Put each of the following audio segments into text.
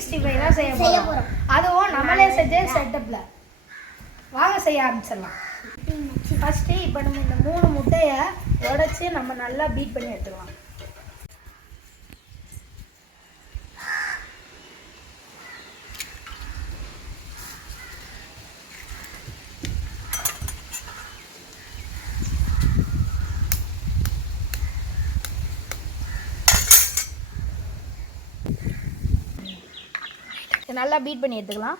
65 தான் செய்ய போகிறோம். அதுவும் நம்மளே செஞ்ச செட்டப்பில். வாங்க செய்ய ஆரம்பிச்சிடலாம். ஃபஸ்ட்டு இப்போ நம்ம இந்த 3 முட்டையை உடச்சி நம்ம நல்லா பீட் பண்ணி எடுத்துக்கலாம். நல்லா பீட் பண்ணி எடுத்துக்கலாம்.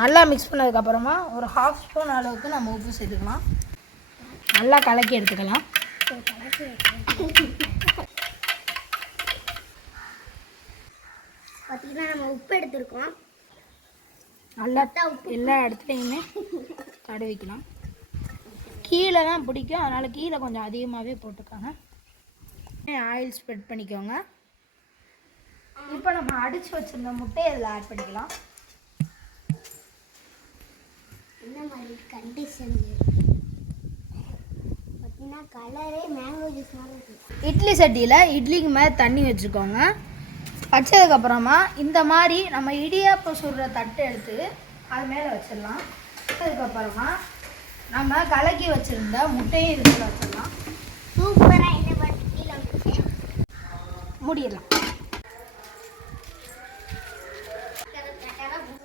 நல்லா மிக்ஸ் பண்ணதுக்கப்புறமா ஒரு 1/2 ஸ்பூன் அளவுக்கு நம்ம உப்பு சேர்த்துக்கலாம். நல்லா கலக்கி எடுத்துக்கலாம். பார்த்தீங்கன்னா நம்ம உப்பு எடுத்துருக்கோம். நல்லா எல்லா இடத்துலையுமே தடவிக்கலாம். கீழே தான் பிடிக்கும், அதனால் கீழே கொஞ்சம் அதிகமாகவே போட்டுக்கோங்க. ஆயில் ஸ்ப்ரெட் பண்ணிக்கோங்க. இப்போ நம்ம அடித்து வச்சுருந்த முட்டையை இதில் ஆட் பண்ணிக்கலாம். என்ன மாதிரி கண்டிஷன் பார்த்தீங்கன்னா கலரே மேங்கோ ஜூஸ் மாதிரி இருக்குது. இட்லி சட்டியில் இட்லிக்கு மேலே தண்ணி வச்சுக்கோங்க. வச்சதுக்கப்புறமா இந்த மாதிரி நம்ம இடியாப்பம் சுடுற தட்டு எடுத்து அது மேலே வச்சிடலாம். அதுக்கப்புறமா நம்ம கலக்கி வச்சுருந்த முட்டையும் இதில் வச்சிடலாம். சூப்பராக என்ன கீழே வந்துச்சு. மூடிடலாம்.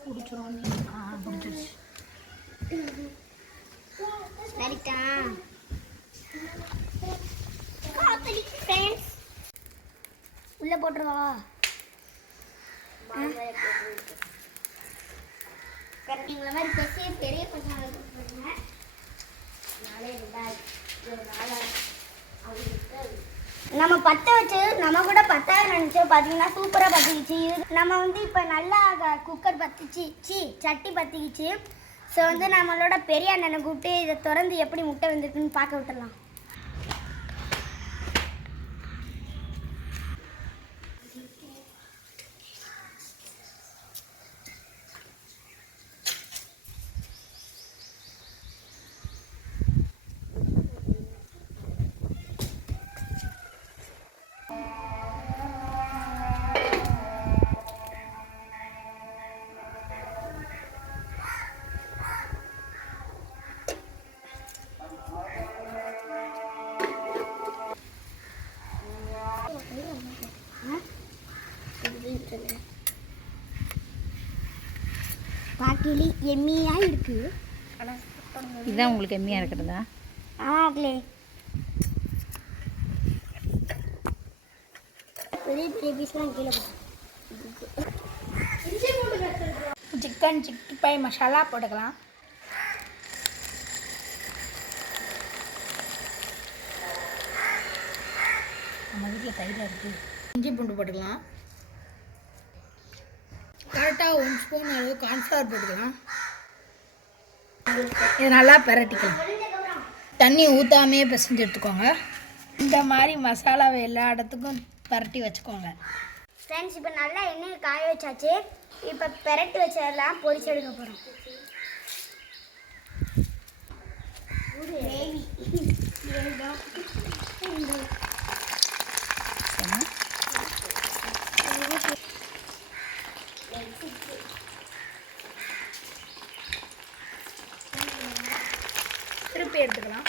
பிடிச்சிரும். பிடிச்சிருச்சு. சரிதான். உள்ள போட்டுருவா. இவங்கள மாதிரி பெரிய பசங்க நம்ம பற்ற வச்சு நம்ம கூட பத்தாது நினச்சோம். பார்த்தீங்கன்னா சூப்பராக பற்றிக்கிச்சு. நம்ம இப்போ நல்லா குக்கர் பற்றிச்சு சட்டி பற்றிக்கிச்சு. ஸோ நம்மளோட பெரிய அண்ணனை கூப்பிட்டு இதை திறந்து எப்படி முட்டை வந்துருக்குன்னு பார்க்க விட்டுடலாம். பாக்கிலி எம்மியா இருக்கு. இதுதான் உங்களுக்கு எம்மியா இருக்கிறதா? ஆமாங்களே. பெரிய பெரிய பீஸ்லாம் கீழே சிக்கன் 65 மசாலா போட்டுக்கலாம். நம்ம வீட்டில் தயிராக இருக்குது. இஞ்சி பூண்டு போட்டுக்கலாம். கரெக்டாக 1 ஸ்பூன் அளவு கார்ன்ஃப்ளவர் போட்டுக்கலாம். இது நல்லா பிரட்டிக்கலாம். தண்ணி ஊற்றாமே பிசைஞ்சு எடுத்துக்கோங்க. இந்த மாதிரி மசாலாவை எல்லா இடத்துக்கும் பரட்டி வச்சுக்கோங்க. ஃப்ரெண்ட்ஸ், இப்போ நல்லா எண்ணெயை காய வச்சாச்சு. இப்போ பெரட்டி வச்சதெல்லாம் பொரிச்சு எடுக்க போகிறோம். திருப்பி எடுத்துக்கலாம்.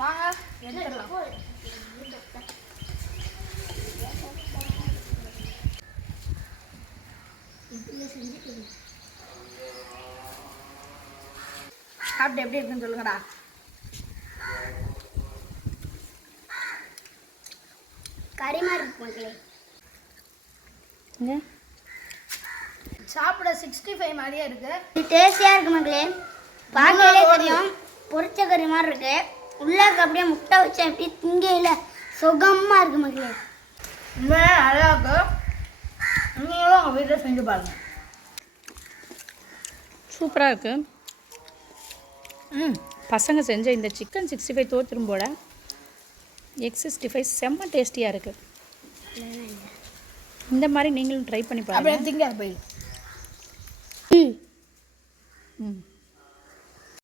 வாங்க எடுத்துக்கலாம். சாப்பிட்டு எப்படி இருக்குன்னு சொல்லுங்கடா. கரிமா இருக்கு மக்களே. சாப்பிட 65 மாதிரியே இருக்கு. டேஸ்டியாக இருக்கு மக்களே. பார்க்கவே தெரியும் பொரிச்ச கறி மாதிரி இருக்கு. உள்ளாக்க அப்படியே முட்டை வச்சா எப்படி திங்கையில் சுகமாக இருக்கு மக்களே. உண்மையாக நல்லா இருக்கு. நீங்களும் உங்கள் வீட்டில் செஞ்சு பாருங்கள். சூப்பராக இருக்குது. பசங்க செஞ்ச இந்த சிக்கன் 65 தோற்றுரும் போல எக் 65 செம்ம டேஸ்டியாக இருக்குது. இந்த மாதிரி நீங்களும் ட்ரை பண்ணி பாருங்கள். அப்படியே திங்க போய் ம்